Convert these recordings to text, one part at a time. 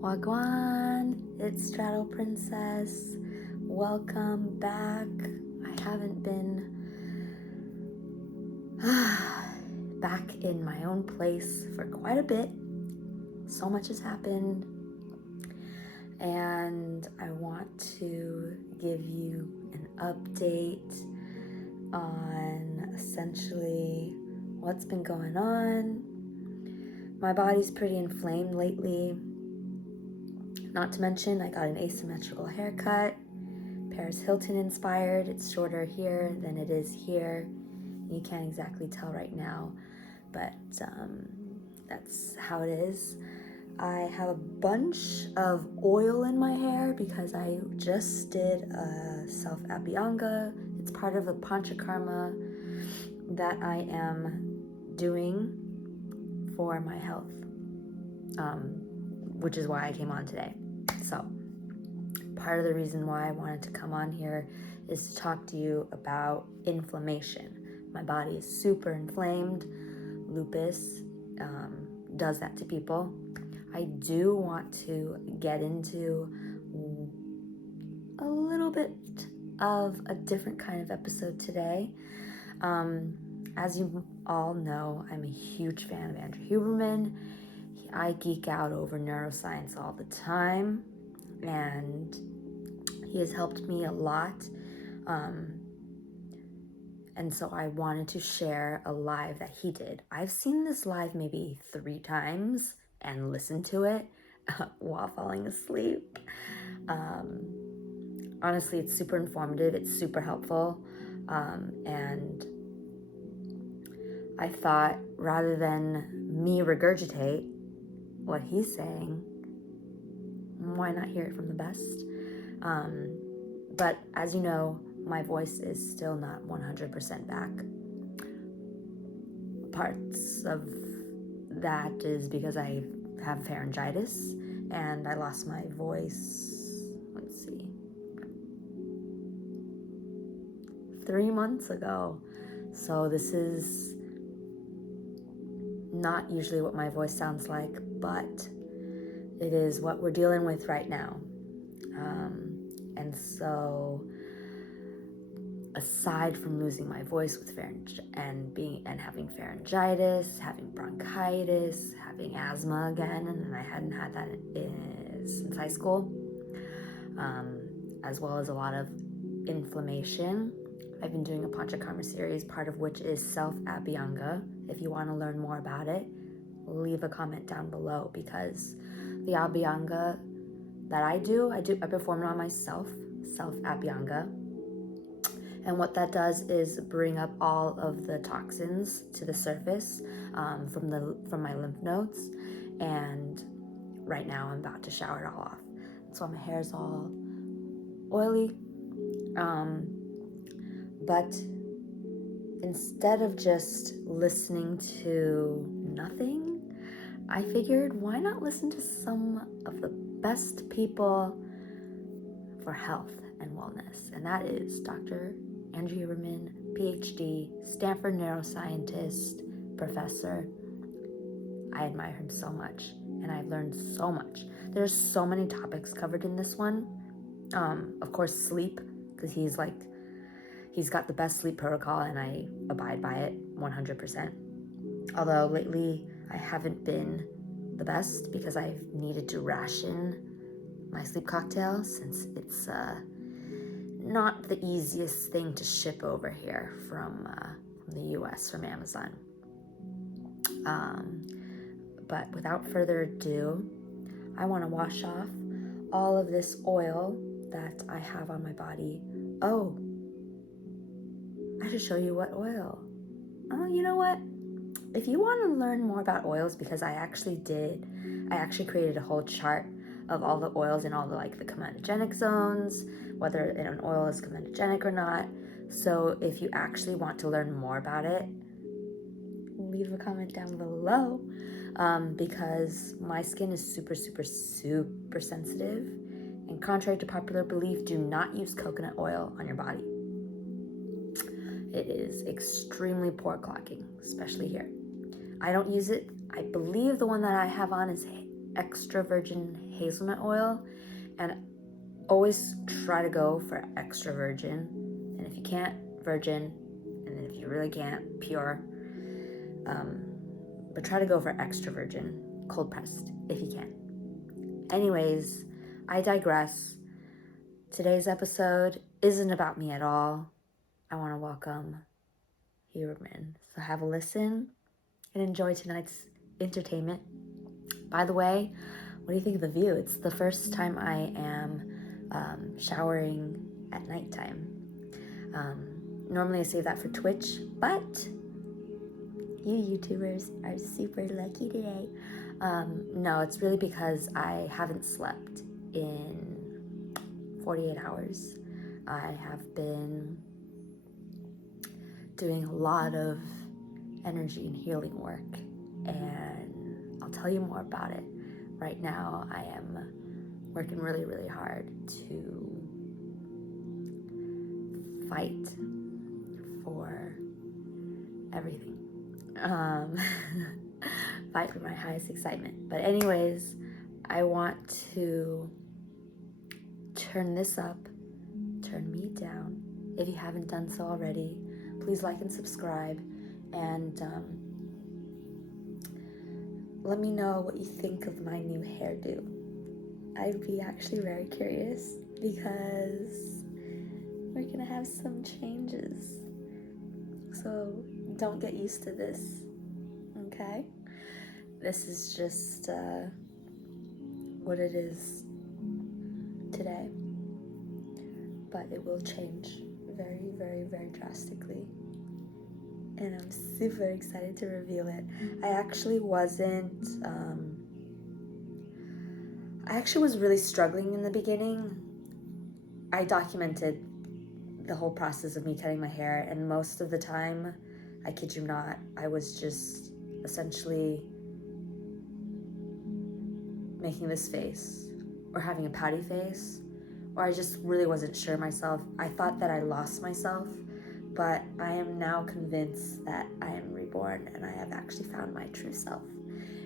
Wagwan, it's Straddle Princess. Welcome back. I haven't been back in my own place for quite a bit. So much has happened, and I want to give you an update on essentially what's been going on. My body's pretty inflamed lately. Not to mention, I got an asymmetrical haircut, Paris Hilton inspired. It's shorter here than it is here. You can't exactly tell right now, but that's how it is. I have a bunch of oil in my hair because I just did a self-abhyanga. It's part of a panchakarma that I am doing for my health, which is why I came on today. So part of the reason why I wanted to come on here is to talk to you about inflammation. My body is super inflamed. Lupus does that to people. I do want to get into a little bit of a different kind of episode today. As you all know, I'm a huge fan of Andrew Huberman. I geek out over neuroscience all the time, and he has helped me a lot. And so I wanted to share a live that he did. I've seen this live maybe 3 times and listened to it while falling asleep. Honestly, it's super informative. It's super helpful. And I thought, rather than me regurgitate what he's saying, why not hear it from the best? But as you know, my voice is still not 100% back. Parts of that is because I have pharyngitis and I lost my voice, 3 months ago. So this is not usually what my voice sounds like, but it is what we're dealing with right now. And so aside from losing my voice with having pharyngitis, having bronchitis, having asthma again, and I hadn't had that since high school, as well as a lot of inflammation. I've been doing a Panchakarma series, part of which is self-abhyanga. If you want to learn more about it, leave a comment down below, because the abhyanga that I perform it on myself, self-abhyanga. And what that does is bring up all of the toxins to the surface from my lymph nodes. And right now I'm about to shower it all off. So my hair's all oily. But instead of just listening to nothing, I figured, why not listen to some of the best people for health and wellness? And that is Dr. Andrew Huberman, PhD, Stanford neuroscientist, professor. I admire him so much, and I've learned so much. There's so many topics covered in this one. Of course, sleep, because he's got the best sleep protocol, and I abide by it 100%. Although lately I haven't been the best because I've needed to ration my sleep cocktail, since it's not the easiest thing to ship over here from the US, from Amazon. But without further ado, I want to wash off all of this oil that I have on my body. Oh, I should show you what oil. Oh, you know what? If you want to learn more about oils, because I actually created a whole chart of all the oils in all the comedogenic zones, whether an oil is comedogenic or not. So if you actually want to learn more about it, leave a comment down below, because my skin is super, super, super sensitive. And contrary to popular belief, do not use coconut oil on your body. It is extremely pore clogging, especially here. I don't use it. I believe the one that I have on is extra virgin hazelnut oil, and always try to go for extra virgin. And if you can't, virgin, and if you really can't, pure. But try to go for extra virgin, cold pressed, if you can. Anyways, I digress. Today's episode isn't about me at all. I want to welcome Huberman. So have a listen and enjoy tonight's entertainment. By the way, what do you think of the view? It's the first time I am showering at nighttime. Normally I save that for Twitch, but you YouTubers are super lucky today. No, it's really because I haven't slept in 48 hours. I have been doing a lot of energy and healing work, and I'll tell you more about it. Right now, I am working really, really hard to fight for everything. Fight for my highest excitement. But anyways, I want to turn this up, turn me down. If you haven't done so already, please like and subscribe, and let me know what you think of my new hairdo. I'd be actually very curious because we're gonna have some changes. So don't get used to this, okay? This is just what it is today, but it will change very, very, very drastically, and I'm super excited to reveal it. I actually was really struggling in the beginning. I documented the whole process of me cutting my hair, and most of the time, I kid you not, I was just essentially making this face or having a pouty face, or I just really wasn't sure myself. I thought that I lost myself, but I am now convinced that I am reborn and I have actually found my true self,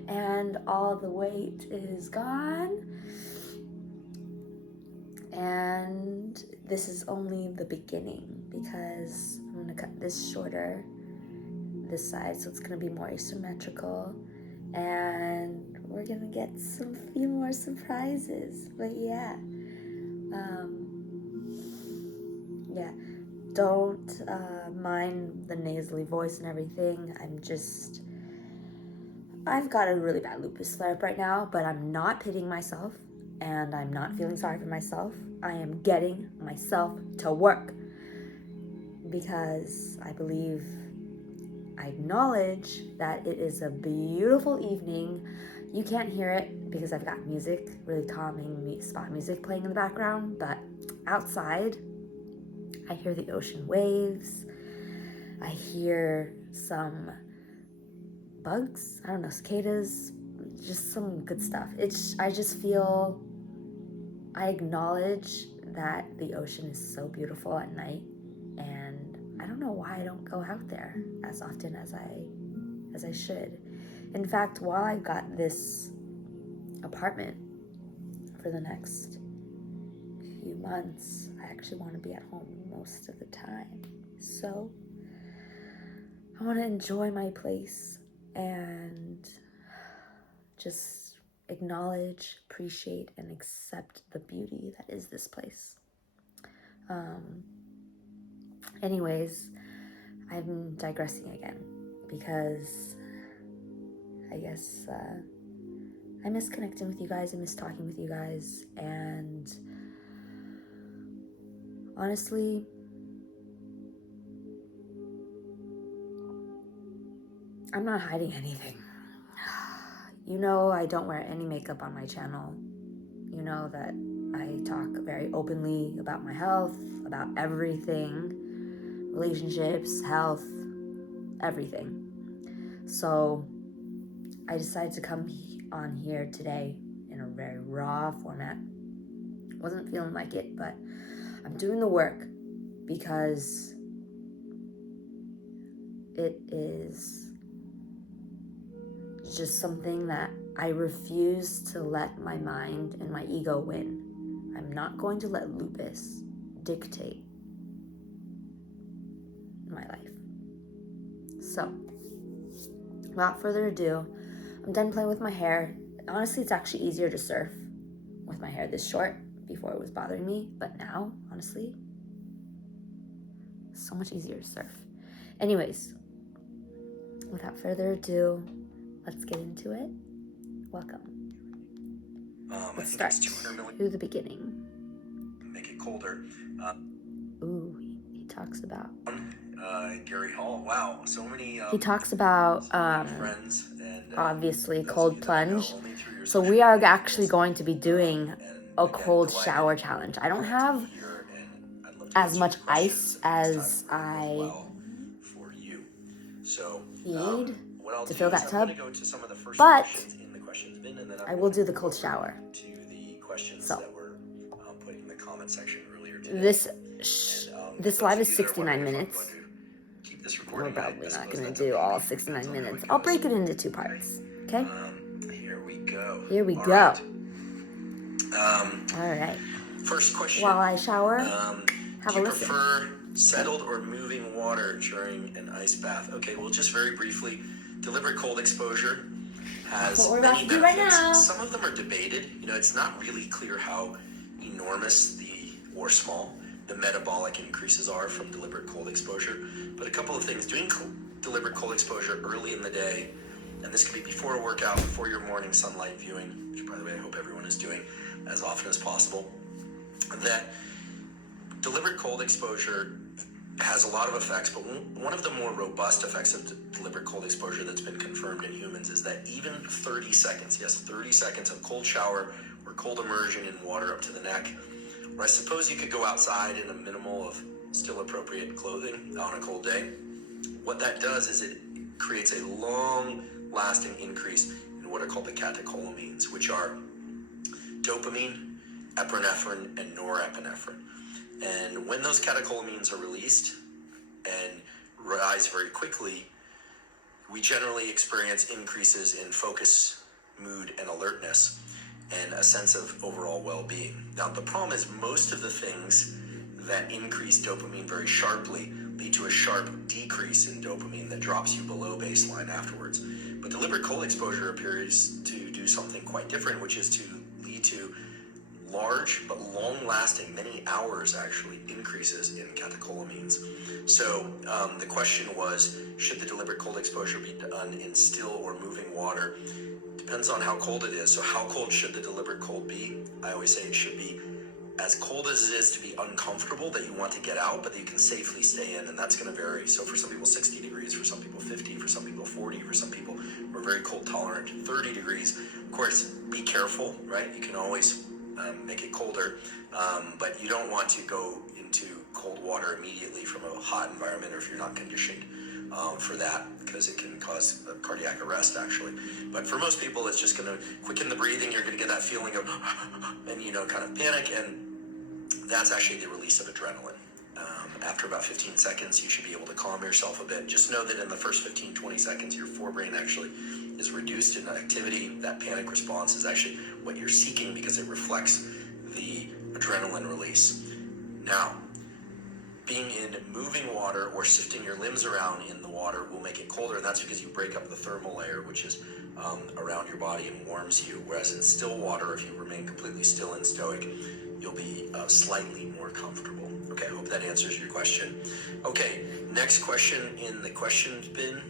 and all the weight is gone. And this is only the beginning, because I'm gonna cut this shorter, this side, so it's gonna be more asymmetrical, and we're gonna get some few more surprises. But yeah, don't mind the nasally voice and everything. I've got a really bad lupus flare-up right now, but I'm not pitying myself, and I'm not feeling sorry for myself. I am getting myself to work, because I acknowledge that it is a beautiful evening. You can't hear it because I've got music, really calming spa music playing in the background, but outside, I hear the ocean waves. I hear some bugs, I don't know, cicadas, just some good stuff. I acknowledge that the ocean is so beautiful at night, and I don't know why I don't go out there as often as I should. In fact, while I got this apartment for the next few months, I actually want to be at home most of the time. So I want to enjoy my place and just acknowledge, appreciate, and accept the beauty that is this place. Anyways, I'm digressing again, because I guess I miss connecting with you guys, I miss talking with you guys, and honestly, I'm not hiding anything. You know I don't wear any makeup on my channel. You know that I talk very openly about my health, about everything, relationships, health, everything. So I decided to come on here today in a very raw format. Wasn't feeling like it, but I'm doing the work because it is just something that I refuse to let my mind and my ego win. I'm not going to let lupus dictate my life. So, without further ado, I'm done playing with my hair. Honestly, it's actually easier to surf with my hair this short. Before it was bothering me, but now, honestly, so much easier to surf. Anyways, without further ado, let's get into it. Welcome. Let's start through the beginning. Make it colder. Ooh, he talks about Gary Hall. Wow, so many. He talks about friends and obviously cold plunge. So we are actually going to be doing a cold shower challenge. I don't have as much ice as I need to fill that tub, but I will do the cold shower. So this live is 69 minutes. We're probably not going to do all 69 minutes. I'll break it into 2 parts, okay? Here we go. All right. First question. While I shower, have do you a listen. prefer settled or moving water during an ice bath? Okay, well, just very briefly, deliberate cold exposure has many benefits. Right now. Some of them are debated. It's not really clear how enormous or small the metabolic increases are from deliberate cold exposure. But a couple of things, doing deliberate cold exposure early in the day, and this could be before a workout, before your morning sunlight viewing, which, by the way, I hope everyone is doing as often as possible, that deliberate cold exposure has a lot of effects, but one of the more robust effects of deliberate cold exposure that's been confirmed in humans is that even 30 seconds, yes, 30 seconds of cold shower or cold immersion in water up to the neck, or I suppose you could go outside in a minimal of still appropriate clothing on a cold day. What that does is it creates a long-lasting increase in what are called the catecholamines, which are dopamine, epinephrine, and norepinephrine. And when those catecholamines are released and rise very quickly, we generally experience increases in focus, mood, and alertness, and a sense of overall well-being. Now, the problem is most of the things that increase dopamine very sharply lead to a sharp decrease in dopamine that drops you below baseline afterwards. But deliberate cold exposure appears to do something quite different, which is to lead to large but long-lasting, many hours actually, increases in catecholamines. So the question was, should the deliberate cold exposure be done in still or moving water? Depends on how cold it is. So how cold should the deliberate cold be? I always say it should be as cold as it is to be uncomfortable, that you want to get out, but that you can safely stay in, and that's going to vary. So for some people 60 degrees, for some people 50, for some people 40, for some people who are very cold tolerant, 30 degrees. Of course, be careful, right? You can always make it colder, but you don't want to go into cold water immediately from a hot environment, or if you're not conditioned for that, because it can cause cardiac arrest actually. But for most people, it's just going to quicken the breathing. You're going to get that feeling of and kind of panic, and that's actually the release of adrenaline. After about 15 seconds, you should be able to calm yourself a bit. Just know that in the first 15-20 seconds, your forebrain actually is reduced in activity. That panic response is actually what you're seeking because it reflects the adrenaline release. Now, being in moving water or shifting your limbs around in the water will make it colder, and that's because you break up the thermal layer, which is around your body, and warms you. Whereas in still water, if you remain completely still and stoic, you'll be slightly more comfortable. Okay, I hope that answers your question. Okay, next question in the questions bin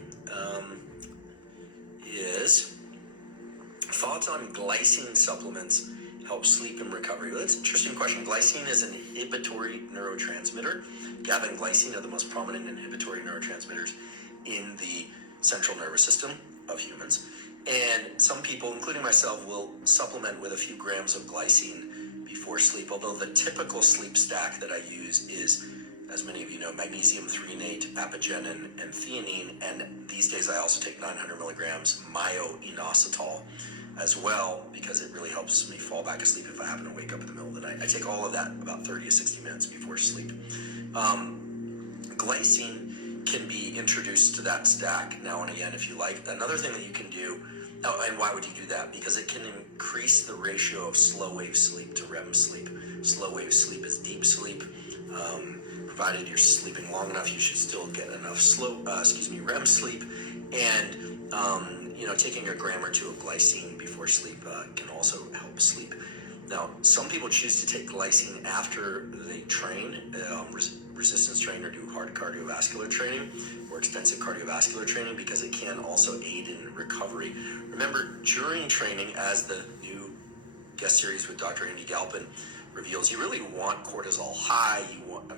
is thoughts on glycine supplements help sleep and recovery. Well, that's an interesting question. Glycine is an inhibitory neurotransmitter. GABA and glycine are the most prominent inhibitory neurotransmitters in the central nervous system of humans. And some people, including myself, will supplement with a few grams of glycine before sleep, although the typical sleep stack that I use is, as many of you know, magnesium threonate, apigenin, and theanine, and these days I also take 900 milligrams myo-inositol as well, because it really helps me fall back asleep if I happen to wake up in the middle of the night. I take all of that about 30 to 60 minutes before sleep. Glycine can be introduced to that stack now and again if you like. Another thing that you can do, Oh, and why would you do that? Because it can increase the ratio of slow wave sleep to REM sleep. Slow wave sleep is deep sleep. Provided you're sleeping long enough, you should still get enough REM sleep. And taking a gram or two of glycine before sleep can also help sleep. Now, some people choose to take glycine after they train, resistance train, or do hard cardiovascular training or extensive cardiovascular training, because it can also aid in recovery. Remember, during training, as the new guest series with Dr. Andy Galpin reveals, you really want cortisol high.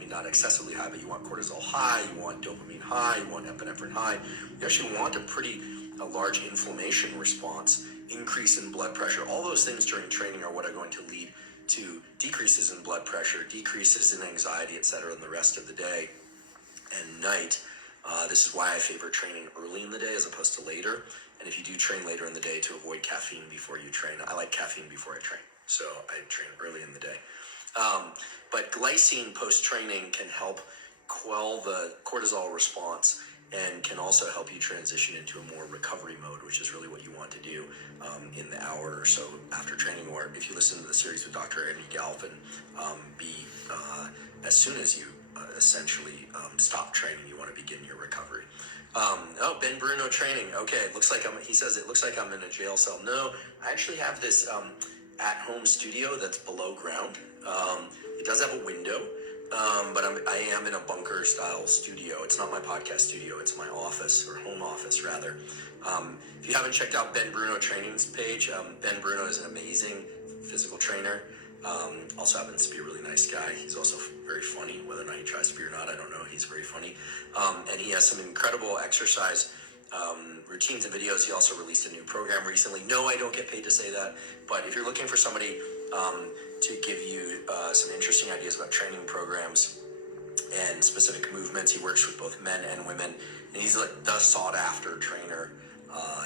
Not excessively high, but you want cortisol high, you want dopamine high, you want epinephrine high. You actually want a large inflammation response, increase in blood pressure. All those things during training are what are going to lead to decreases in blood pressure, decreases in anxiety, etc., in the rest of the day and night. This is why I favor training early in the day as opposed to later. And if you do train later in the day, to avoid caffeine before you train. I like caffeine before I train, so I train early in the day. But glycine post-training can help quell the cortisol response and can also help you transition into a more recovery mode, which is really what you want to do in the hour or so after training. Or if you listen to the series with Dr. Andy Galpin, as soon as you essentially stop training, you want to begin your recovery. Ben Bruno training. Okay, it looks like it looks like I'm in a jail cell. No, I actually have this at-home studio that's below ground. It does have a window, but I am in a bunker-style studio. It's not my podcast studio. It's my office, or home office, rather. If you haven't checked out Ben Bruno Training's page, Ben Bruno is an amazing physical trainer. Also happens to be a really nice guy. He's also very funny. Whether or not he tries to be or not, I don't know. He's very funny. And he has some incredible exercise routines and videos. He also released a new program recently. No, I don't get paid to say that. But if you're looking for somebody to give you some interesting ideas about training programs and specific movements, he works with both men and women. And he's like the sought-after trainer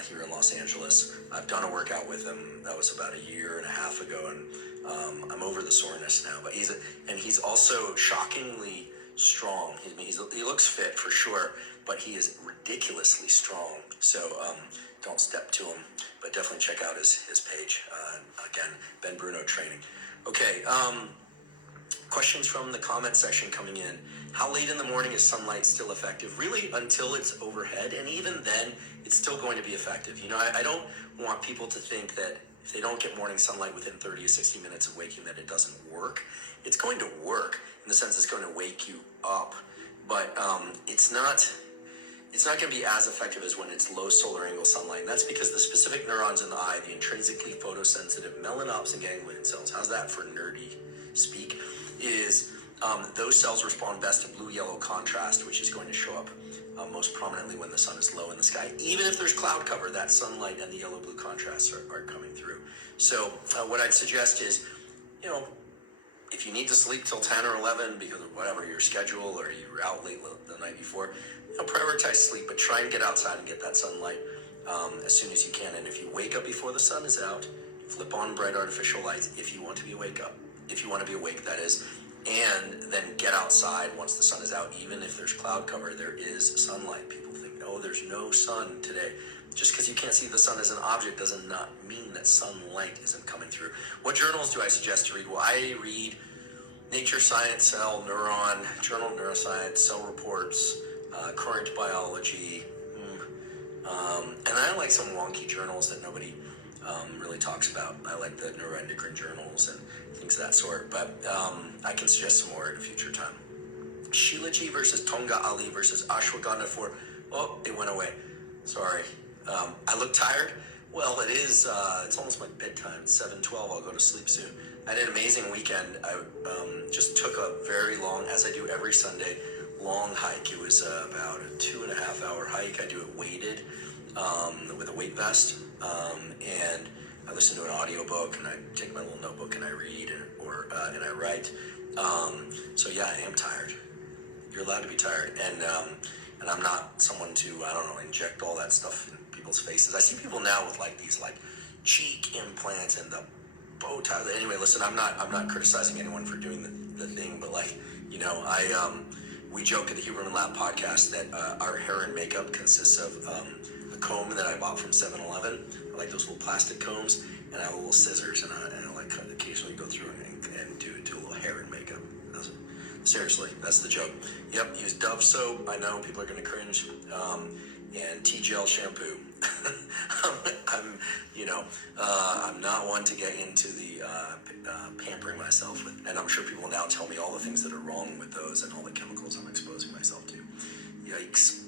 here in Los Angeles. I've done a workout with him. That was about a year and a half ago, and I'm over the soreness now. But he's also shockingly strong. He looks fit for sure, but he is ridiculously strong. So don't step to him, but definitely check out his page. Again, Ben Bruno Training. Okay, questions from the comment section coming in. How late in the morning is sunlight still effective? Really, until it's overhead, and even then, it's still going to be effective. I don't want people to think that if they don't get morning sunlight within 30 to 60 minutes of waking, that it doesn't work. It's going to work in the sense it's going to wake you up, but it's not going to be as effective as when it's low solar angle sunlight. And that's because the specific neurons in the eye, the intrinsically photosensitive melanopsin ganglion cells, how's that for nerdy speak, is those cells respond best to blue-yellow contrast, which is going to show up most prominently when the sun is low in the sky. Even if there's cloud cover, that sunlight and the yellow-blue contrasts are coming through. So what I'd suggest is, if you need to sleep till 10 or 11 because of whatever your schedule, or you were out late the night before, prioritize sleep, but try and get outside and get that sunlight as soon as you can. And if you wake up before the sun is out, flip on bright artificial lights if you want to be awake, that is, and then get outside once the sun is out. Even if there's cloud cover, there is sunlight. People think, there's no sun today. Just because you can't see the sun as an object does not mean that sunlight isn't coming through. What journals do I suggest to read? Well, I read Nature, Science, Cell, Neuron, Journal of Neuroscience, Cell Reports, Current Biology, and I like some wonky journals that nobody really talks about. I like the neuroendocrine journals and things of that sort, but I can suggest some more at a future time. Shilaji versus Tonga Ali versus Ashwagandha for, it went away. Sorry. I look tired. Well, it is, it's almost my bedtime, 7:12, I'll go to sleep soon. I had an amazing weekend. I just took a very long, as I do every Sunday, long hike. It was about a 2.5 hour hike. I do it weighted with a weight vest, and I listen to an audiobook, and I take my little notebook and I read, and I write. So yeah, I am tired. You're allowed to be tired, and I'm not someone to, inject all that stuff in people's faces. I see people now with these cheek implants and the bow tie. Anyway, listen, I'm not criticizing anyone for doing the thing, but we joke at the Huberman Lab podcast that our hair and makeup consists of a comb that I bought from 7-Eleven. I like those little plastic combs, and I have little scissors, and I like occasionally go through and do a little hair and makeup. Seriously, that's the joke. Yep, use Dove soap. I know people are going to cringe. And tea gel shampoo. I'm not one to get into the pampering myself with, and I'm sure people now tell me all the things that are wrong with those and all the chemicals I'm exposing myself to. Yikes.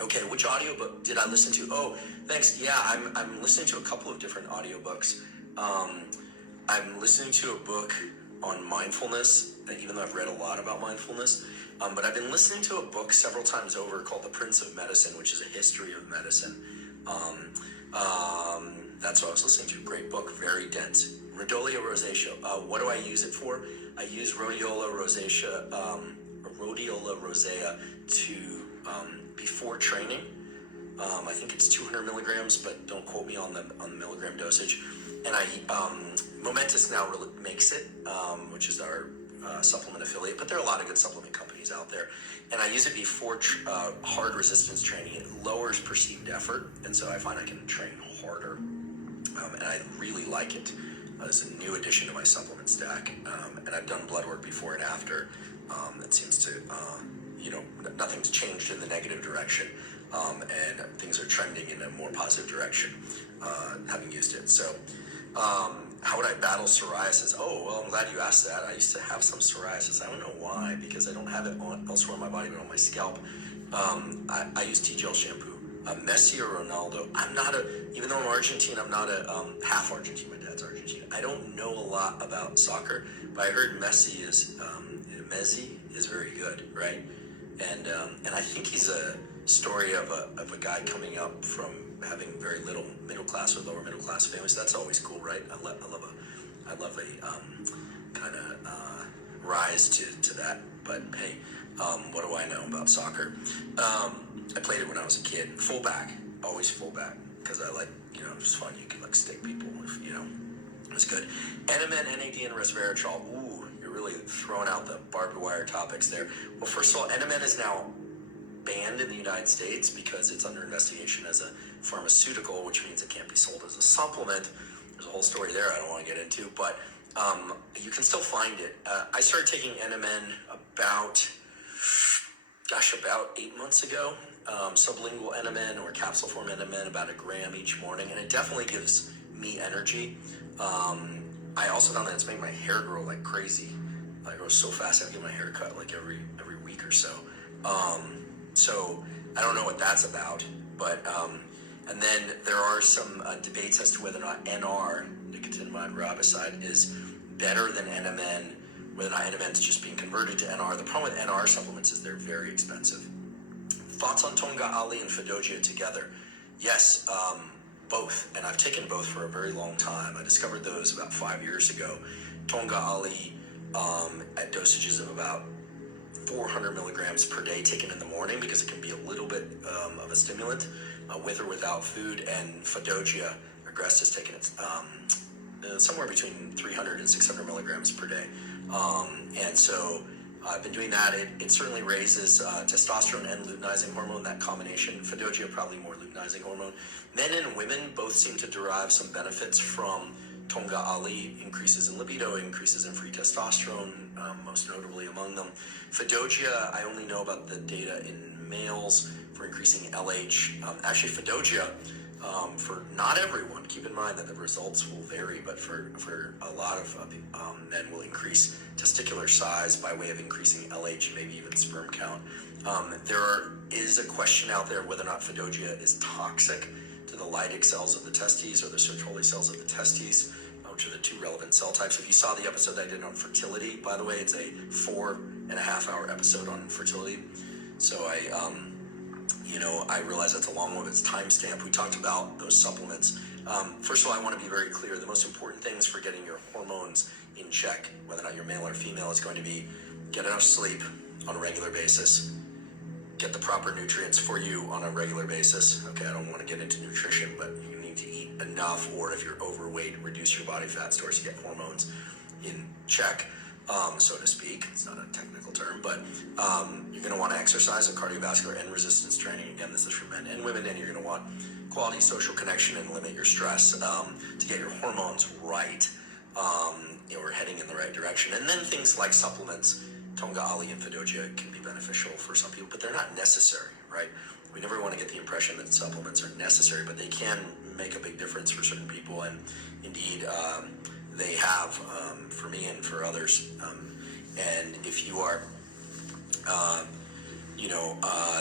Okay, which audiobook did I listen to? Oh, thanks. Yeah, I'm listening to a couple of different audiobooks. I'm listening to a book on mindfulness, even though I've read a lot about mindfulness. But I've been listening to a book several times over called The Prince of Medicine, which is a history of medicine. That's what I was listening to. Great book, very dense. Rhodiola rosacea. What do I use it for? I use rhodiola rosacea to before training. I think it's 200 milligrams, but don't quote me on the milligram dosage. And Momentous now makes it, which is our supplement affiliate, but there are a lot of good supplement companies out there. And I use it before hard resistance training. It lowers perceived effort, and so I find I can train harder. And I really like it. It's a new addition to my supplement stack, and I've done blood work before and after. It seems to, nothing's changed in the negative direction, and things are trending in a more positive direction, having used it. So, how would I battle psoriasis? Oh, well, I'm glad you asked that. I used to have some psoriasis. I don't know why, because I don't have it elsewhere on my body, but on my scalp. I use tea gel shampoo. Messi or Ronaldo. Even though I'm Argentine, I'm not half Argentine. My dad's Argentine. I don't know a lot about soccer, but I heard Messi is very good, right? And I think he's a story of a guy coming up from having very little middle class or lower middle class family. So that's always cool, right? I love a kind of rise to that. But hey, what do I know about soccer? I played it when I was a kid. Fullback, always fullback, because I like, it was fun. You could stick people, it was good. NMN, NAD, and resveratrol. Ooh, you're really throwing out the barbed wire topics there. Well, first of all, NMN is now banned in the United States because it's under investigation as a pharmaceutical, which means it can't be sold as a supplement. There's a whole story there I don't want to get into, but you can still find it. I started taking NMN about 8 months ago. Sublingual NMN or capsule form NMN, about 1 gram each morning, and it definitely gives me energy. I also found that it's made my hair grow like crazy. It grows so fast. I get my hair cut like every week or so. So I don't know what that's about, but and then there are some debates as to whether or not NR, nicotinamide riboside, is better than NMN, whether or not NMN is just being converted to NR. The problem with NR supplements is they're very expensive. Thoughts on Tonga Ali and Fidogia together? Yes, both, and I've taken both for a very long time. I discovered those about 5 years ago. Tonga Ali at dosages of about 400 milligrams per day taken in the morning, because it can be a little bit of a stimulant with or without food, and Fidogia agrestis taken somewhere between 300 and 600 milligrams per day. And so I've been doing that. It certainly raises testosterone and luteinizing hormone, that combination. Fidogia, probably more luteinizing hormone. Men and women both seem to derive some benefits from Tonga Ali, increases in libido, increases in free testosterone, most notably among them. Fidogia, I only know about the data in males for increasing LH. Actually, Fidogia, for not everyone, keep in mind that the results will vary, but for a lot of men, will increase testicular size by way of increasing LH, maybe even sperm count. There is a question out there whether or not Fidogia is toxic to the Leydig cells of the testes or the Sertoli cells of the testes, which are the two relevant cell types. If you saw the episode I did on fertility, by the way, it's a 4.5-hour episode on fertility. So I realize that's a long one, it's timestamp. We talked about those supplements. First of all, I want to be very clear. The most important things for getting your hormones in check, whether or not you're male or female, is going to be get enough sleep on a regular basis, get the proper nutrients for you on a regular basis. Okay, I don't want to get into nutrition, but you need to eat enough, or if you're overweight, reduce your body fat stores to get hormones in check. so to speak. It's not a technical term, but you're going to want to exercise, a cardiovascular and resistance training. Again, this is for men and women, and you're going to want quality social connection and limit your stress to get your hormones right. We're heading in the right direction. And then things like supplements, Tonga Ali and Fedoja can be beneficial for some people, but they're not necessary, right? We never want to get the impression that supplements are necessary, but they can make a big difference for certain people, and indeed they have for me and for others. And if you are,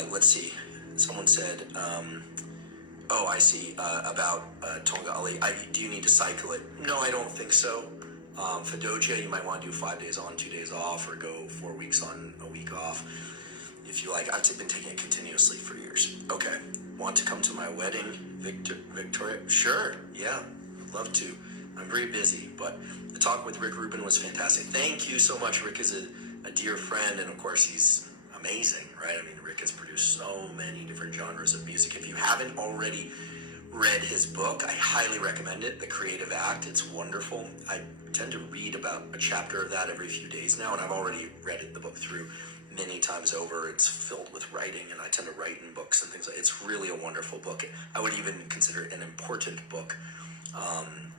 let's see, someone said, oh, I see, about Tonga Ali. Do you need to cycle it? No, I don't think so. Fedoja, you might want to do 5 days on, 2 days off, or go 4 weeks on, a week off. If you like, I've been taking it continuously for years. Okay, want to come to my wedding, Victoria? Sure, yeah, love to. I'm very busy, but the talk with Rick Rubin was fantastic. Thank you so much. Rick is a dear friend, and of course he's amazing, right? I mean, Rick has produced so many different genres of music. If you haven't already read his book, I highly recommend it, The Creative Act. It's wonderful. I tend to read about a chapter of that every few days now, and I've already read the book through many times over. It's filled with writing, and I tend to write in books and things like that. It's really a wonderful book. I would even consider it an important book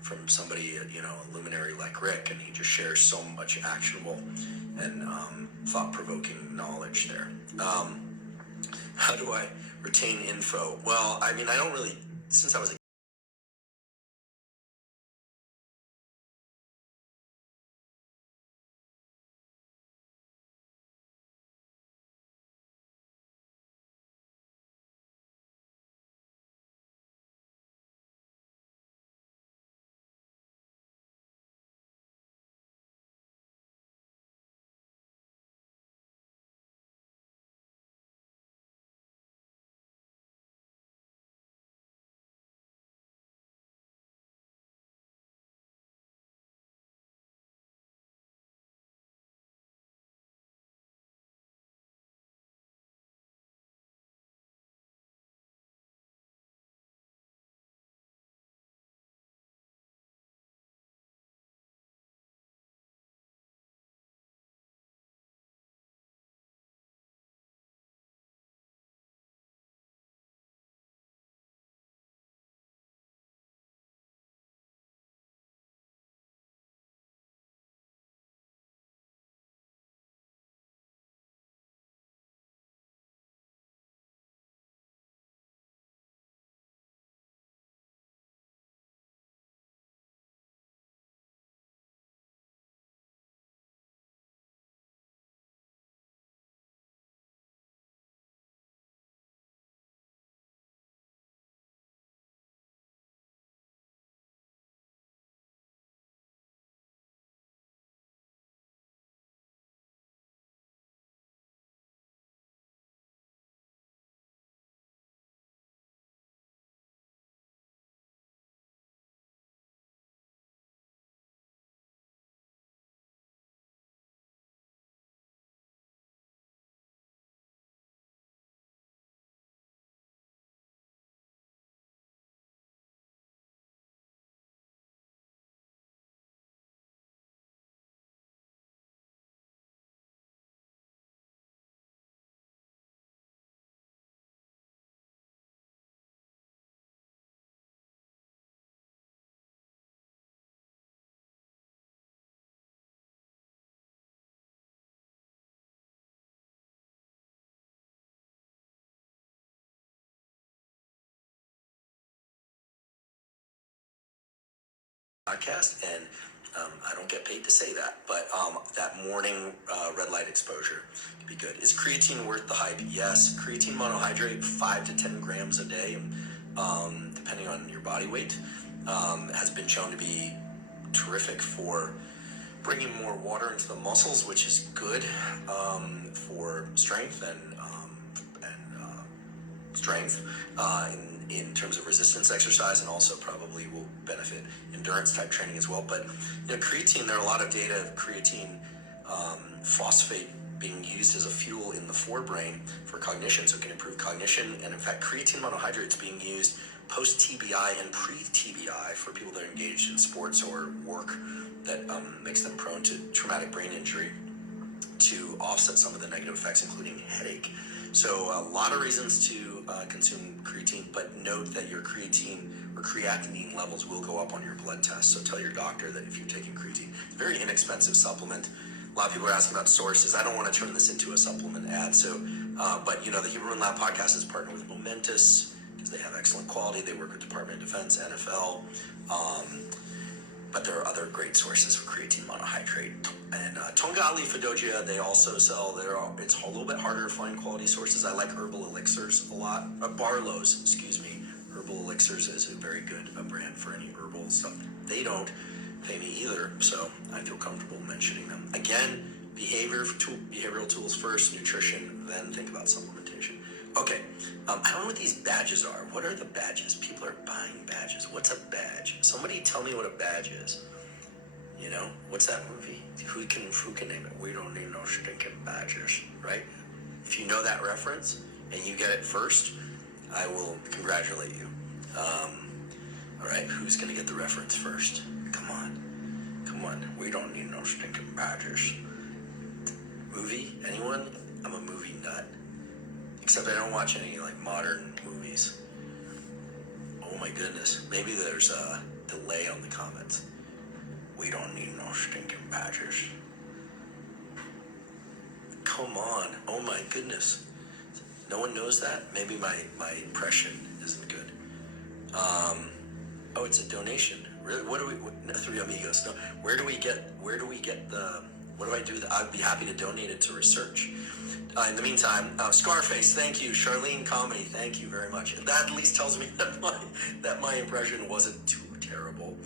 from somebody, a luminary like Rick, and he just shares so much actionable and thought-provoking knowledge there. How do I retain info? Well, I mean, I don't really, since I was a podcast, and I don't get paid to say that, but that morning red light exposure could be good. Is creatine worth the hype? Yes. Creatine monohydrate, 5 to 10 grams a day, depending on your body weight, has been shown to be terrific for bringing more water into the muscles, which is good for strength and strength in terms of resistance exercise, and also probably will benefit endurance type training as well. But creatine, there are a lot of data of creatine phosphate being used as a fuel in the forebrain for cognition, so it can improve cognition. And in fact, creatine monohydrate is being used post TBI and pre TBI for people that are engaged in sports or work that makes them prone to traumatic traumatic brain injury to offset some of the negative effects, including headache. So a lot of reasons to consume creatine, but note that your creatine or creatinine levels will go up on your blood test. So tell your doctor that if you're taking creatine. It's a very inexpensive supplement. A lot of people are asking about sources. I don't want to turn this into a supplement ad. So, but you know, the Huberman Lab podcast is partnered with Momentous because they have excellent quality. They work with Department of Defense, NFL. But there are other great sources for creatine monohydrate. And Tonga leaf Fadogia, they also sell, it's a little bit harder to find quality sources. I like Herbal Elixirs a lot. Barlow's, excuse me. Herbal Elixirs is a very good brand for any herbal stuff. They don't pay me either, so I feel comfortable mentioning them. Again, behavioral tools first, nutrition, then think about supplementation. Okay, I don't know what these badges are. What are the badges? People are buying badges. What's a badge? Somebody tell me what a badge is. You know, what's that movie? Who can name it? We don't need no stinking badges, right? If you know that reference and you get it first, I will congratulate you. All right, who's gonna get the reference first? Come on. We don't need no stinking badges. Movie? Anyone? I'm a movie nut. Except I don't watch any like modern movies. Oh my goodness. Maybe there's a delay on the comments. We don't need no stinking badgers. Come on. Oh my goodness. No one knows that? Maybe my impression isn't good. Oh, it's a donation. Really? Three Amigos. No. Where do we get the, what do I do? I'd be happy to donate it to research. In the meantime, Scarface, thank you. Charlene Comedy, thank you very much. That at least tells me that my impression wasn't too terrible.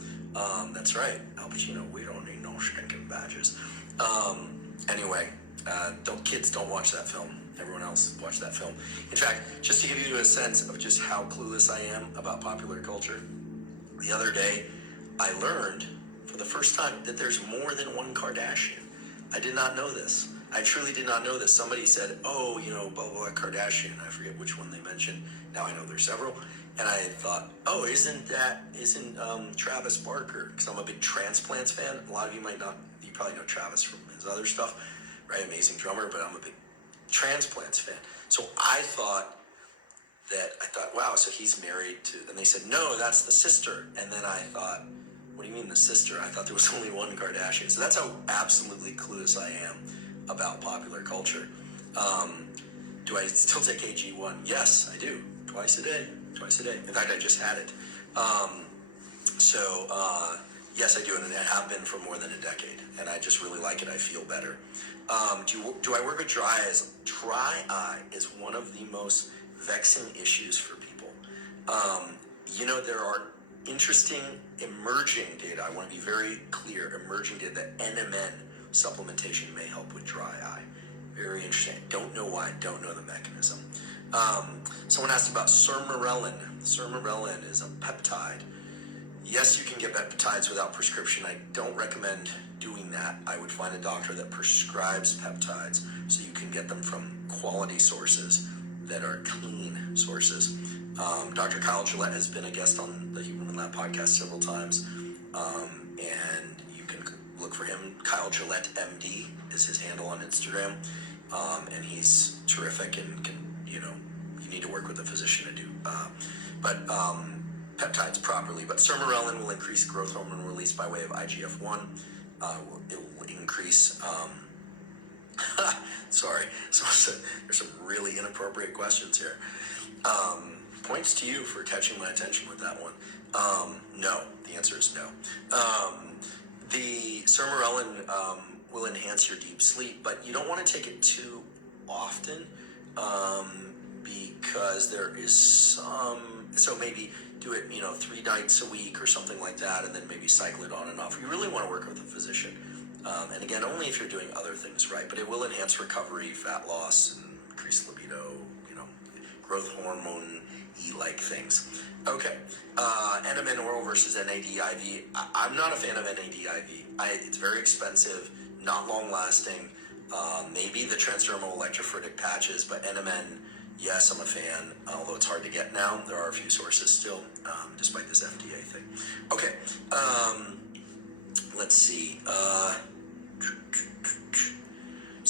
That's right, Al Pacino, we don't need no stinking badges. Anyway, kids don't watch that film. Everyone else watch that film. In fact, just to give you a sense of just how clueless I am about popular culture, the other day I learned for the first time that there's more than one Kardashian. I did not know this. I truly did not know this. Somebody said, oh, you know, blah, blah, blah, Kardashian. I forget which one they mentioned. Now I know there's several. And I thought, oh, isn't Travis Barker? Because I'm a big Transplants fan. A lot of you you probably know Travis from his other stuff, right? Amazing drummer, but I'm a big Transplants fan. So I thought, wow, so he's married to, and they said, no, that's the sister. And then I thought, what do you mean the sister? I thought there was only one Kardashian. So that's how absolutely clueless I am about popular culture. Do I still take AG1? Yes, I do. Twice a day. In fact, I just had it. Yes, I do, and I have been for more than a decade, and I just really like it. I feel better. Do I work with dry eyes? Dry eye is one of the most vexing issues for people. You know, there are interesting emerging data. I want to be very clear. Emerging data that NMN supplementation may help with dry eye. Very interesting. Don't know why. Don't know the mechanism. Someone asked about sermorelin. Sermorelin is a peptide. Yes, you can get peptides without prescription. I don't recommend doing that. I would find a doctor that prescribes peptides so you can get them from quality sources that are clean sources. Dr. Kyle Gillette has been a guest on the Huberman Lab podcast several times, and you can look for him. Kyle Gillette MD is his handle on Instagram, and he's terrific and can, you need to work with a physician to do. Peptides properly, but sermorelin will increase growth hormone release by way of IGF-1. It will increase, sorry, so there's some really inappropriate questions here. Points to you for catching my attention with that one. No, the answer is no. The sermorelin will enhance your deep sleep, but you don't want to take it too often because there is so maybe do it, 3 nights a week or something like that, and then maybe cycle it on and off. You really want to work with a physician. And again, only if you're doing other things right, but it will enhance recovery, fat loss, and increase libido, growth hormone-y-like things. Okay, NMN oral versus NAD IV. I'm not a fan of NAD IV. It's very expensive, not long-lasting. Maybe the transdermal electrophoretic patches, but NMN, yes, I'm a fan, although it's hard to get now. There are a few sources still, despite this FDA thing. Okay, let's see.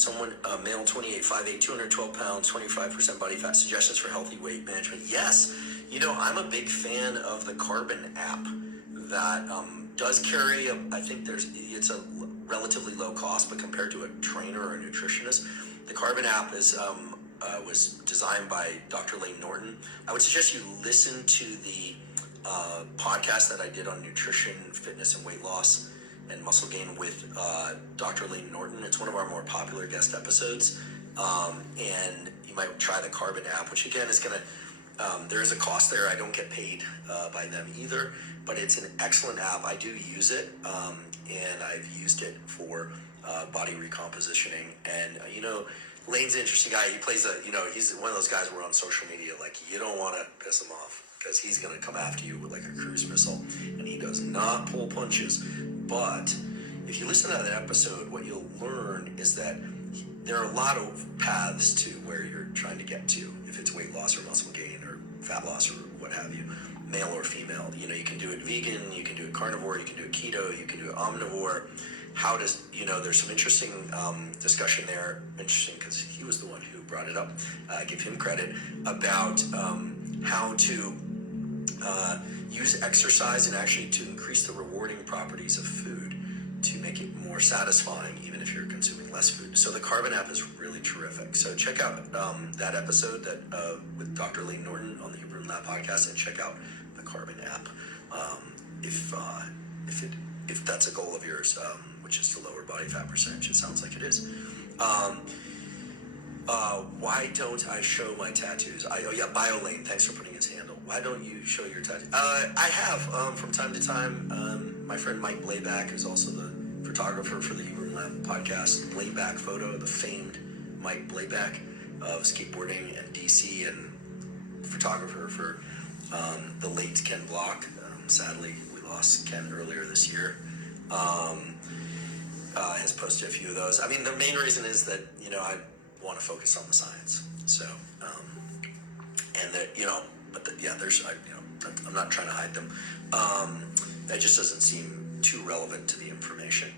Someone, male, 28, 5'8", 212 pounds, 25% body fat. Suggestions for healthy weight management. Yes, I'm a big fan of the Carbon app that does carry. I think it's a relatively low cost, but compared to a trainer or a nutritionist, the Carbon app was designed by Dr. Layne Norton. I would suggest you listen to the podcast that I did on nutrition, fitness, and weight loss and muscle gain with Dr. Layne Norton. It's one of our more popular guest episodes. And you might try the Carbon app, which again is going to, there is a cost there. I don't get paid by them either, but it's an excellent app. I do use it, and I've used it for body recompositioning. And, Lane's an interesting guy. He plays he's one of those guys where on social media, like, you don't want to piss him off because he's going to come after you with like a cruise missile, and he does not pull punches. But if you listen to that episode, what you'll learn is that there are a lot of paths to where you're trying to get to, if it's weight loss or muscle gain or fat loss or what have you, male or female. You can do it vegan, you can do it carnivore, you can do it keto, you can do it omnivore. How does, there's some interesting discussion there, interesting because he was the one who brought it up, give him credit, about how to use exercise and actually to increase the rewarding properties of food to make it more satisfying, even if you're consuming less food. So the Carbon app is really terrific. So check out that episode with Dr. Layne Norton on the Hebrew Lab podcast, and check out the Carbon app if that's a goal of yours, which is to lower body fat percentage. It sounds like it is. Why don't I show my tattoos? BioLane, thanks for putting his handle. Why don't you show your tattoos? I have, from time to time. My friend Mike Blayback, who's also the photographer for the Hebrew Lab podcast, Blayback Photo, the famed Mike Blayback of skateboarding and DC, and photographer for the late Ken Block. Sadly, we lost Ken earlier this year. Has posted a few of those. I mean, the main reason is that, I want to focus on the science. So, and that, I'm not trying to hide them. That just doesn't seem too relevant to the information.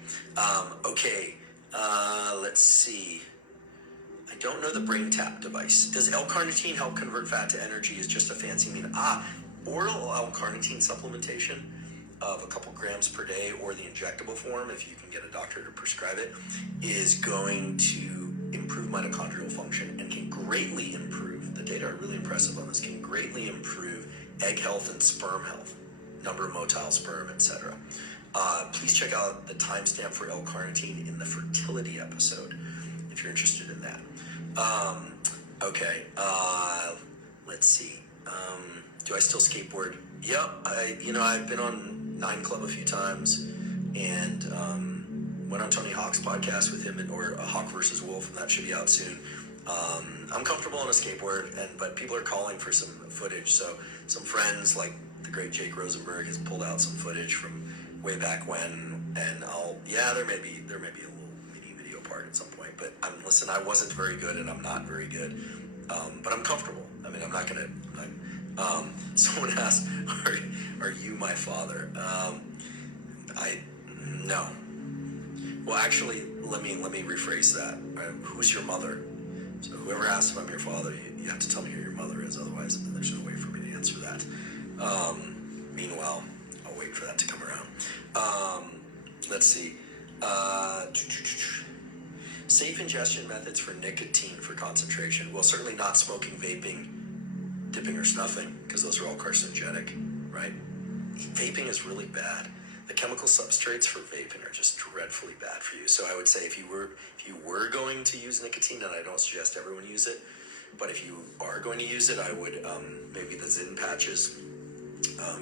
Okay, let's see. I don't know the brain tap device. Does L-carnitine help convert fat to energy? Is just a fancy mean? Oral L-carnitine supplementation of a couple grams per day, or the injectable form, if you can get a doctor to prescribe it, is going to improve mitochondrial function and can greatly improve, the data are really impressive on this, can greatly improve egg health and sperm health, number of motile sperm, etc. Please check out the timestamp for L-carnitine in the fertility episode if you're interested in that. Okay, let's see. Do I still skateboard? Yep, I've been on 9 Club a few times, and went on Tony Hawk's podcast with him, or Hawk versus Wolf, and that should be out soon. I'm comfortable on a skateboard, but people are calling for some footage. So some friends, like the great Jake Rosenberg, has pulled out some footage from way back when, and there may be a little mini video part at some point. But listen, I wasn't very good, and I'm not very good, but I'm comfortable. I mean, I'm not gonna. Someone asked, "Are you my father?" No. Well, actually, let me rephrase that. Who's your mother? So whoever asks if I'm your father, you have to tell me who your mother is. Otherwise, there's no way for me to answer that. Meanwhile, I'll wait for that to come around. Let's see. Safe ingestion methods for nicotine for concentration. Well, certainly not smoking, vaping, dipping, or snuffing, because those are all carcinogenic, right? Vaping is really bad. The chemical substrates for vaping are just dreadfully bad for you. So I would say if you were going to use nicotine, and I don't suggest everyone use it, but if you are going to use it, I would maybe the Zyn patches,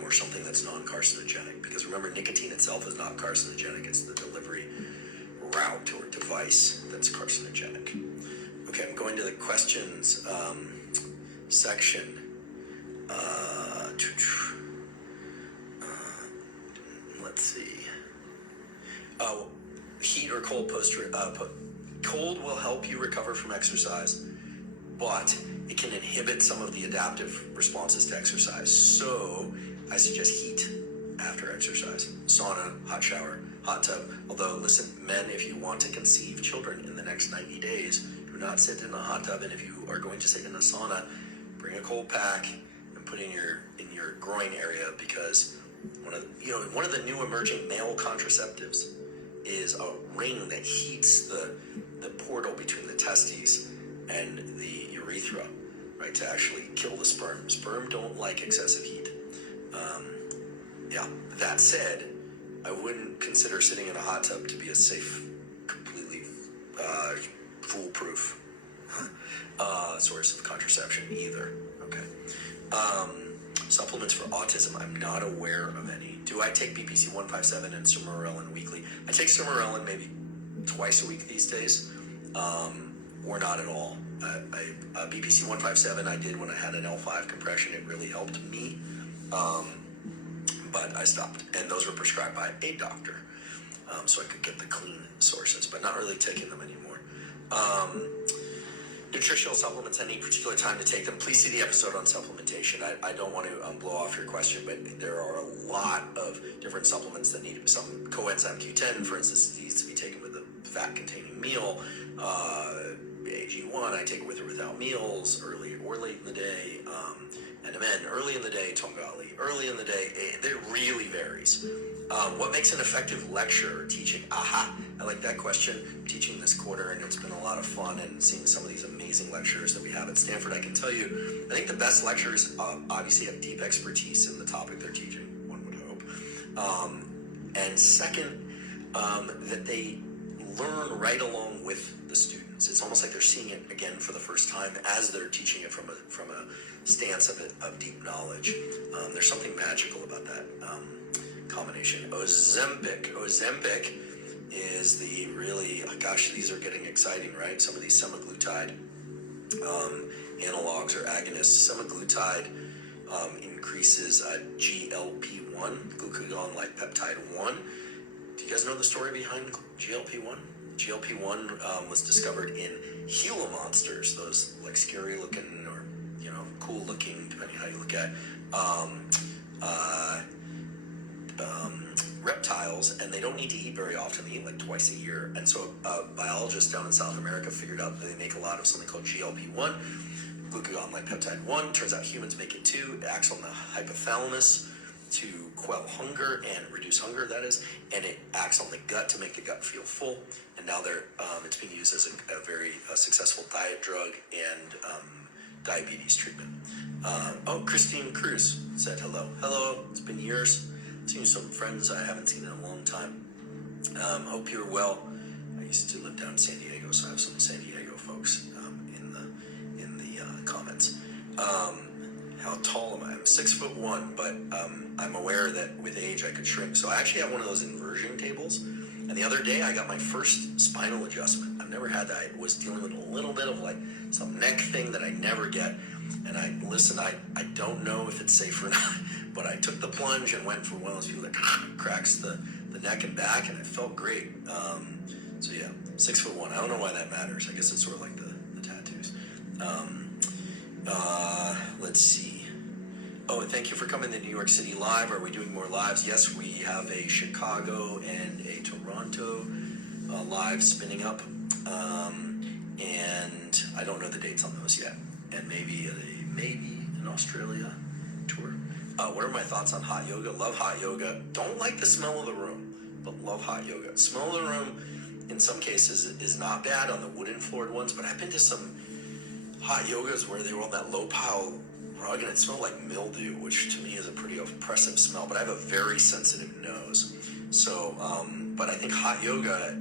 or something that's non-carcinogenic. Because remember, nicotine itself is not carcinogenic. It's the delivery route or device that's carcinogenic. Okay, I'm going to the questions section. Let's see. Heat or cold cold will help you recover from exercise, but it can inhibit some of the adaptive responses to exercise. So I suggest heat after exercise. Sauna, hot shower, hot tub. Although, listen, men, if you want to conceive children in the next 90 days, do not sit in a hot tub. And if you are going to sit in a sauna, bring a cold pack and put it in your groin area, because one of the new emerging male contraceptives is a ring that heats the portal between the testes and the urethra, right, to actually kill the sperm. Sperm don't like excessive heat. That said, I wouldn't consider sitting in a hot tub to be a safe, completely foolproof source of contraception either. Okay. Supplements for autism, I'm not aware of any. Do I take BPC 157 and Sermorelin weekly? I take Sermorelin maybe twice a week these days, or not at all. BPC 157 I did when I had an L5 compression. It really helped me, but I stopped. And those were prescribed by a doctor, so I could get the clean sources, but not really taking them anymore. Nutritional supplements, any particular time to take them? Please see the episode on supplementation. I don't want to blow off your question, but there are a lot of different supplements that need some coenzyme Q10, for instance, needs to be taken with a fat-containing meal. AG1, I take it with or without meals, early or late in the day. NMN, early in the day. Tongali, early in the day. It really varies. What makes an effective lecture or teaching? Aha, I like that question. I'm teaching this quarter, and it's been a lot of fun, and seeing some of these amazing lecturers that we have at Stanford. I can tell you, I think the best lecturers obviously have deep expertise in the topic they're teaching, one would hope. And second, that they learn right along with the students. It's almost like they're seeing it again for the first time as they're teaching it from a stance of deep knowledge. There's something magical about that combination. Ozempic is the really, gosh, these are getting exciting, right? Some of these semaglutide analogs or agonists. Semaglutide increases GLP-1, glucagon-like peptide 1. Do you guys know the story behind GLP-1? GLP-1 was discovered in Gila monsters, those like scary looking or cool looking, depending how you look at reptiles, and they don't need to eat very often. They eat like twice a year. And so biologists down in South America figured out that they make a lot of something called GLP-1, glucagon-like peptide 1. Turns out humans make it too. It acts on the hypothalamus to quell hunger and reduce hunger, that is, and it acts on the gut to make the gut feel full. And now it's being used as a very successful diet drug and diabetes treatment. Christine Cruz said hello. Hello, it's been years. Seen some friends I haven't seen in a long time. Hope you're well. I used to live down in San Diego, so I have some San Diego folks in the comments. How tall am I? I'm 6'1", but I'm aware that with age I could shrink. So I actually have one of those inversion tables. And the other day I got my first spinal adjustment. I've never had that. I was dealing with a little bit of like some neck thing that I never get. And I don't know if it's safe or not, but I took the plunge and went for one of those people that cracks the neck and back, and it felt great. So yeah, 6'1". I don't know why that matters. I guess it's sort of like the tattoos. Let's see. Oh, and thank you for coming to New York City Live. Are we doing more lives? Yes, we have a Chicago and a Toronto live spinning up. And I don't know the dates on those yet. And maybe an Australia tour. What are my thoughts on hot yoga? Love hot yoga. Don't like the smell of the room, but love hot yoga. Smell of the room, in some cases, is not bad on the wooden floored ones, but I've been to some hot yogas where they were on that low pile rug and it smelled like mildew, which to me is a pretty oppressive smell, but I have a very sensitive nose. So, but I think hot yoga,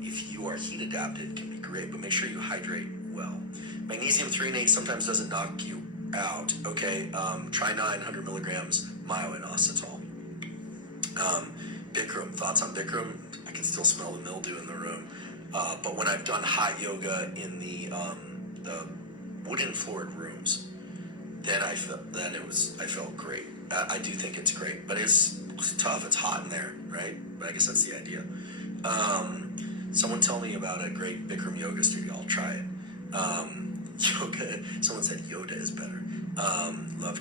if you are heat adapted, can be great, but make sure you hydrate well. Magnesium threonate sometimes doesn't knock you out. Okay, try 900 milligrams myo-inositol. Bikram, thoughts on Bikram? I can still smell the mildew in the room. But when I've done hot yoga in the wooden floored rooms, then I felt great. I do think it's great, but it's tough. It's hot in there, right? But I guess that's the idea. Someone tell me about a great Bikram yoga studio. I'll try it. Yoga. Someone said Yoda is better. Love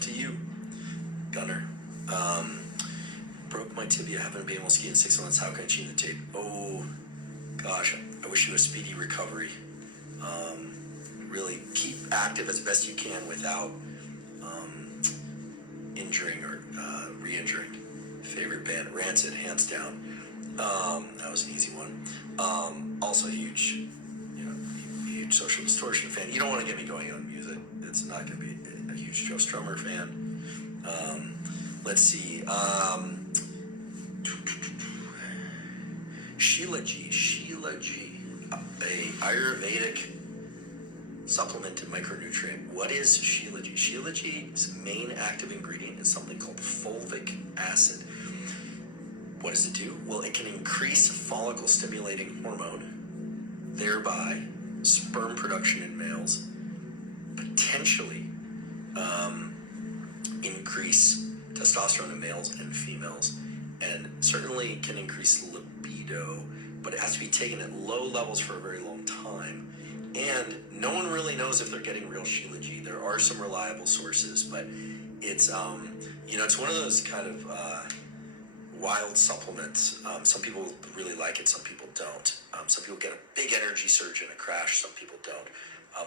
to you, Gunner. broke my tibia, haven't been able to ski in 6 months. How can I change the tape? Oh, gosh, I wish you a speedy recovery. Really keep active as best you can without injuring or re-injuring. Favorite band, Rancid, hands down. That was an easy one. Also huge Social Distortion fan. You don't want to get me going on music. It's not going to be a huge Joe Strummer fan. Let's see. Sheila G. A Ayurvedic supplement and micronutrient. What is Sheila G? Sheila G's main active ingredient is something called fulvic acid. What does it do? Well, it can increase follicle stimulating hormone, thereby sperm production in males, potentially increase testosterone in males and females, and certainly can increase libido, but it has to be taken at low levels for a very long time. And no one really knows if they're getting real Sheila G. There are some reliable sources, but it's it's one of those kind of wild supplements. Some people really like it, some people don't. Some people get a big energy surge in a crash, some people don't.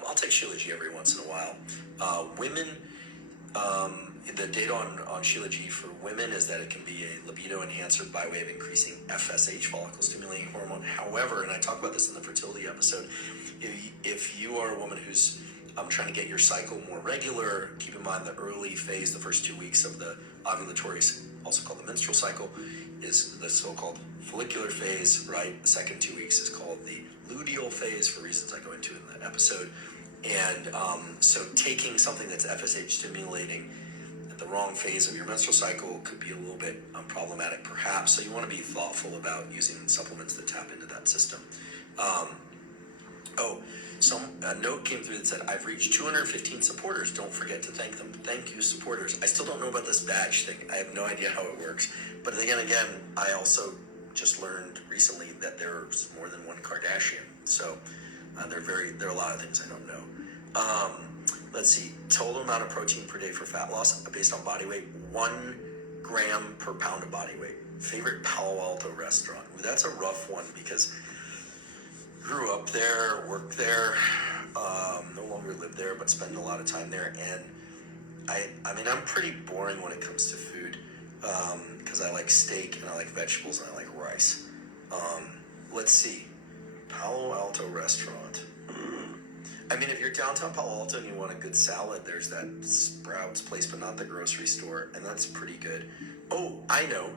I'll take Sheila G every once in a while. Women, the data on Sheila G for women is that it can be a libido enhancer by way of increasing FSH, follicle stimulating hormone. However, and I talk about this in the fertility episode, if you are a woman who's trying to get your cycle more regular, keep in mind the early phase, the first 2 weeks of the ovulatory, also called the menstrual cycle, is the so-called follicular phase, right? The second 2 weeks is called the luteal phase for reasons I go into in the episode. And so taking something that's FSH stimulating at the wrong phase of your menstrual cycle could be a little bit problematic perhaps. So you want to be thoughtful about using supplements that tap into that system. A note came through that said, I've reached 215 supporters. Don't forget to thank them. Thank you, supporters. I still don't know about this badge thing. I have no idea how it works. But again, I also just learned recently that there's more than one Kardashian. So there are a lot of things I don't know. Let's see. Total amount of protein per day for fat loss based on body weight, 1 gram per pound of body weight. Favorite Palo Alto restaurant? Ooh, that's a rough one because grew up there, worked there, no longer live there, but spend a lot of time there. And I'm pretty boring when it comes to food because I like steak and I like vegetables and I like rice. Let's see. Palo Alto restaurant. If you're downtown Palo Alto and you want a good salad, there's that Sprouts place, but not the grocery store, and that's pretty good. I know.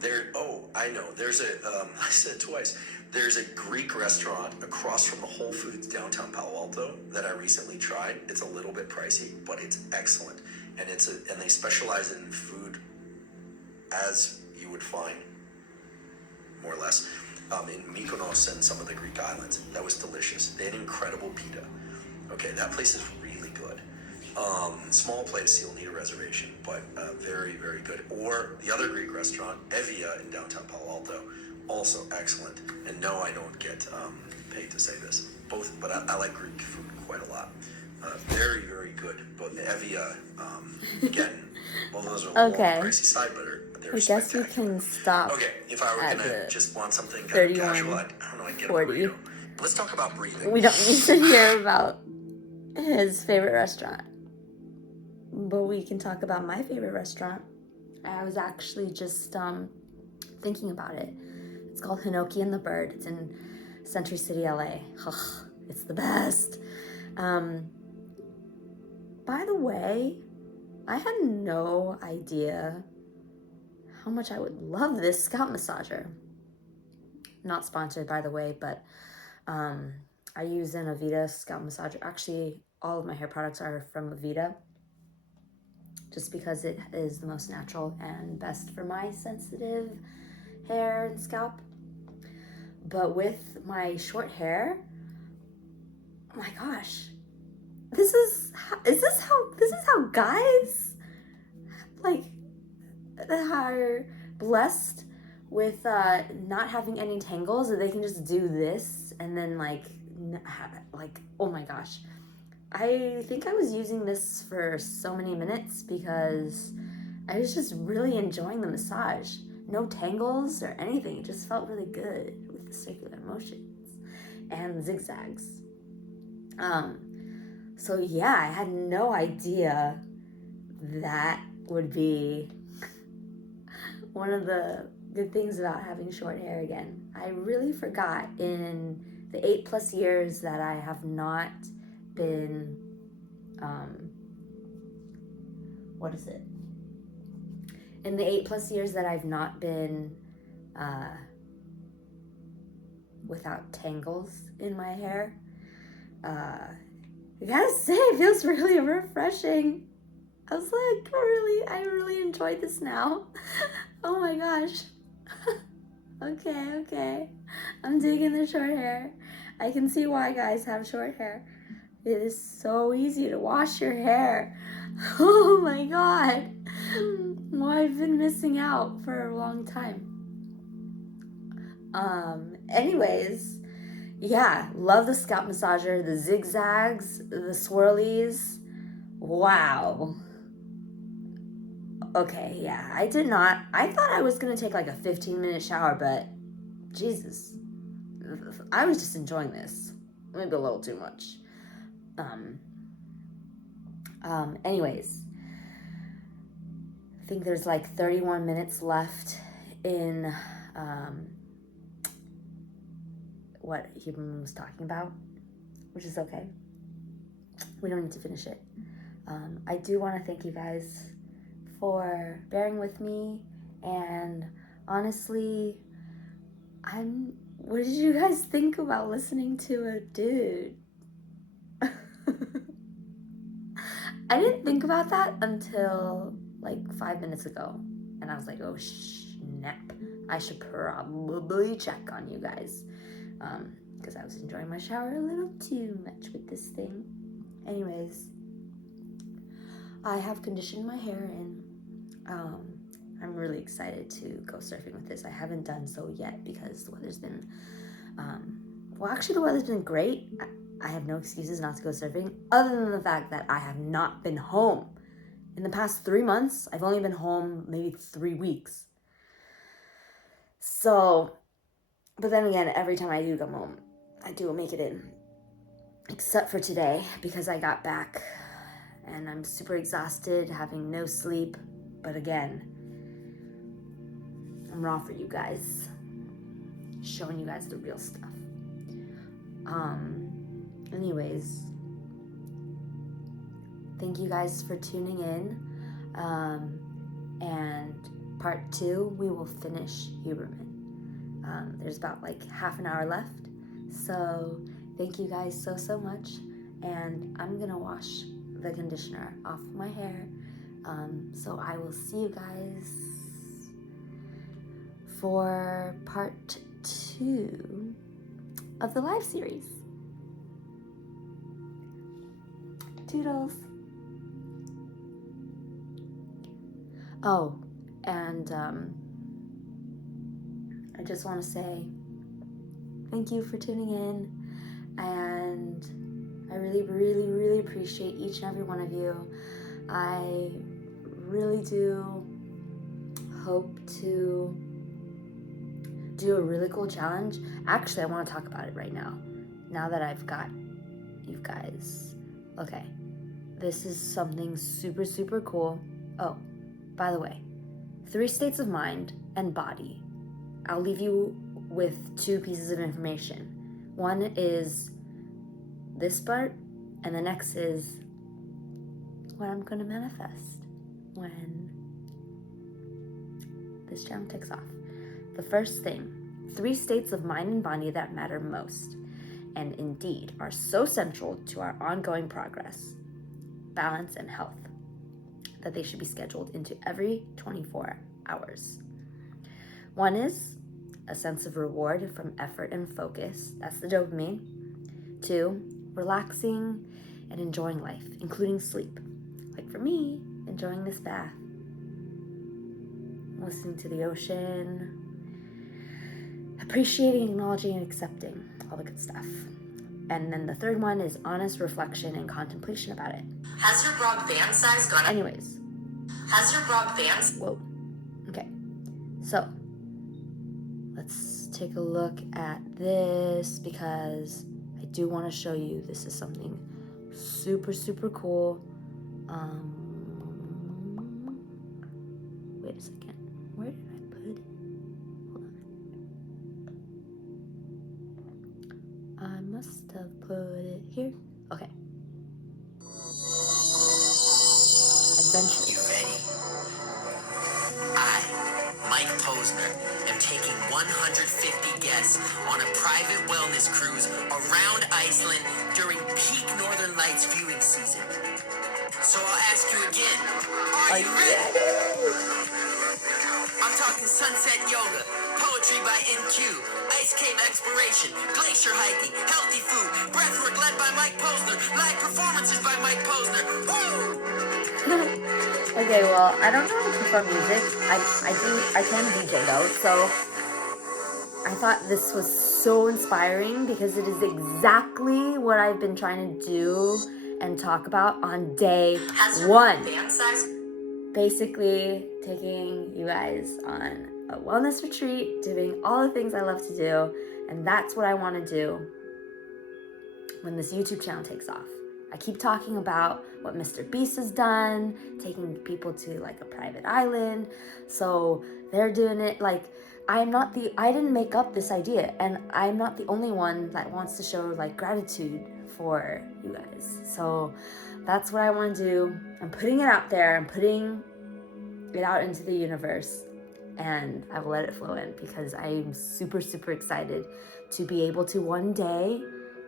There's I said it twice. There's a Greek restaurant across from the Whole Foods downtown Palo Alto that I recently tried. It's a little bit pricey, but it's excellent. And and they specialize in food as you would find, more or less, in Mykonos and some of the Greek islands. That was delicious. They had incredible pita. Okay, that place is really good. Small place, you'll need a reservation, but very, very good. Or the other Greek restaurant, Evia in downtown Palo Alto, also excellent. And no, I don't get paid to say this. Both, but I like Greek food quite a lot. Very, very good. But Evia, again, both of those are a little on the pricey side, but they're I guess we can stop. Okay, if I were gonna just want something kind of casual, I'd get a burrito. Let's talk about breathing. We don't need to hear about his favorite restaurant, but we can talk about my favorite restaurant. I was actually just thinking about it. It's called Hinoki and the Bird. It's in Century City, LA. Ugh, it's the best. By the way, I had no idea how much I would love this scalp massager. Not sponsored, by the way, but I use an Avita scalp massager. Actually, all of my hair products are from Avita, just because it is the most natural and best for my sensitive hair and scalp. But with my short hair, oh my gosh, this is how guys are blessed with not having any tangles, that they can just do this and then oh my gosh. I think I was using this for so many minutes because I was just really enjoying the massage. no tangles or anything. It just felt really good with the circular motions and zigzags. So yeah, I had no idea that would be one of the good things about having short hair again. I really forgot in the 8+ years that I have not been, in the 8+ years that I've not been without tangles in my hair, I gotta say, it feels really refreshing. I was like, I really enjoyed this now. Oh my gosh. Okay. I'm digging the short hair. I can see why guys have short hair. It is so easy to wash your hair. Oh my god. Well, I've been missing out for a long time. Anyways, yeah, love the scalp massager, the zigzags, the swirlies. Wow. Okay, yeah, I thought I was gonna take like a 15-minute shower, but Jesus, I was just enjoying this. Maybe a little too much. Anyways, I think there's like 31 minutes left in what Huberman was talking about, which is okay. We don't need to finish it. I do want to thank you guys for bearing with me, and honestly, what did you guys think about listening to a dude? I didn't think about that until like 5 minutes ago, and I was like, oh snap, I should probably check on you guys, because I was enjoying my shower a little too much with this thing. Anyways, I have conditioned my hair, and I'm really excited to go surfing with this. I haven't done so yet because the weather's been, the weather's been great. I have no excuses not to go surfing, other than the fact that I have not been home. In the past 3 months, I've only been home maybe 3 weeks. So, but then again, every time I do come home, I do make it in. Except for today, because I got back and I'm super exhausted, having no sleep. But again, I'm raw for you guys, showing you guys the real stuff. Anyways, thank you guys for tuning in. And part 2, we will finish Huberman. There's about like half an hour left. So thank you guys so much. And I'm gonna wash the conditioner off my hair. So I will see you guys for part 2 of the live series. Toodles. Oh, and I just want to say thank you for tuning in, and I really appreciate each and every one of you. I really do hope to do a really cool challenge. Actually, I want to talk about it right now that I've got you guys. Okay, this is something super cool. Oh, by the way, 3 states of mind and body. I'll leave you with 2 pieces of information. One is this part, and the next is what I'm going to manifest when this challenge takes off. The first thing, 3 states of mind and body that matter most, and indeed are so central to our ongoing progress, balance, and health, that they should be scheduled into every 24 hours. One is a sense of reward from effort and focus. That's the dopamine. 2, relaxing and enjoying life, including sleep. Like for me, enjoying this bath, listening to the ocean, appreciating, acknowledging, and accepting all the good stuff. And then the third one is honest reflection and contemplation about it. Has your bra band size gone up? Anyways. Has your bra band... Whoa. Okay. So let's take a look at this because I do want to show you this is something super, super cool. Wait a second. Where did I put it? Hold on. I must have put it here. Okay. Adventures. You ready? I, Mike Posner, am taking 150 guests on a private wellness cruise around Iceland during peak Northern Lights viewing season. So I'll ask you again, are you ready? I'm talking sunset yoga, poetry by NQ, ice cave exploration, glacier hiking, healthy food, breathwork led by Mike Posner, live performances by Mike Posner. Woo! Okay, well, I don't know how to perform music. I can DJ though, so I thought this was so inspiring because it is exactly what I've been trying to do and talk about on day one. Basically, taking you guys on a wellness retreat, doing all the things I love to do, and that's what I want to do when this YouTube channel takes off. I keep talking about what Mr. Beast has done, taking people to like a private island. So they're doing it. Like, I didn't make up this idea, and I'm not the only one that wants to show like gratitude for you guys. So that's what I want to do. I'm putting it out there. I'm putting it out into the universe, and I will let it flow in because I'm super, super excited to be able to one day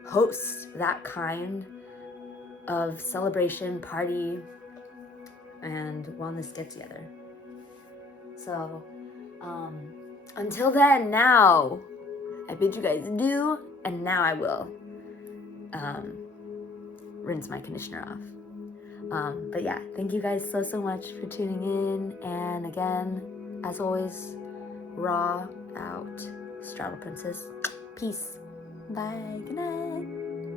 host that kind of celebration, party, and wellness get together. So until then, now I bid you guys adieu, and now I will rinse my conditioner off. But yeah, thank you guys so much for tuning in, and again, as always, raw out, straddle princess. Peace. Bye. Good night.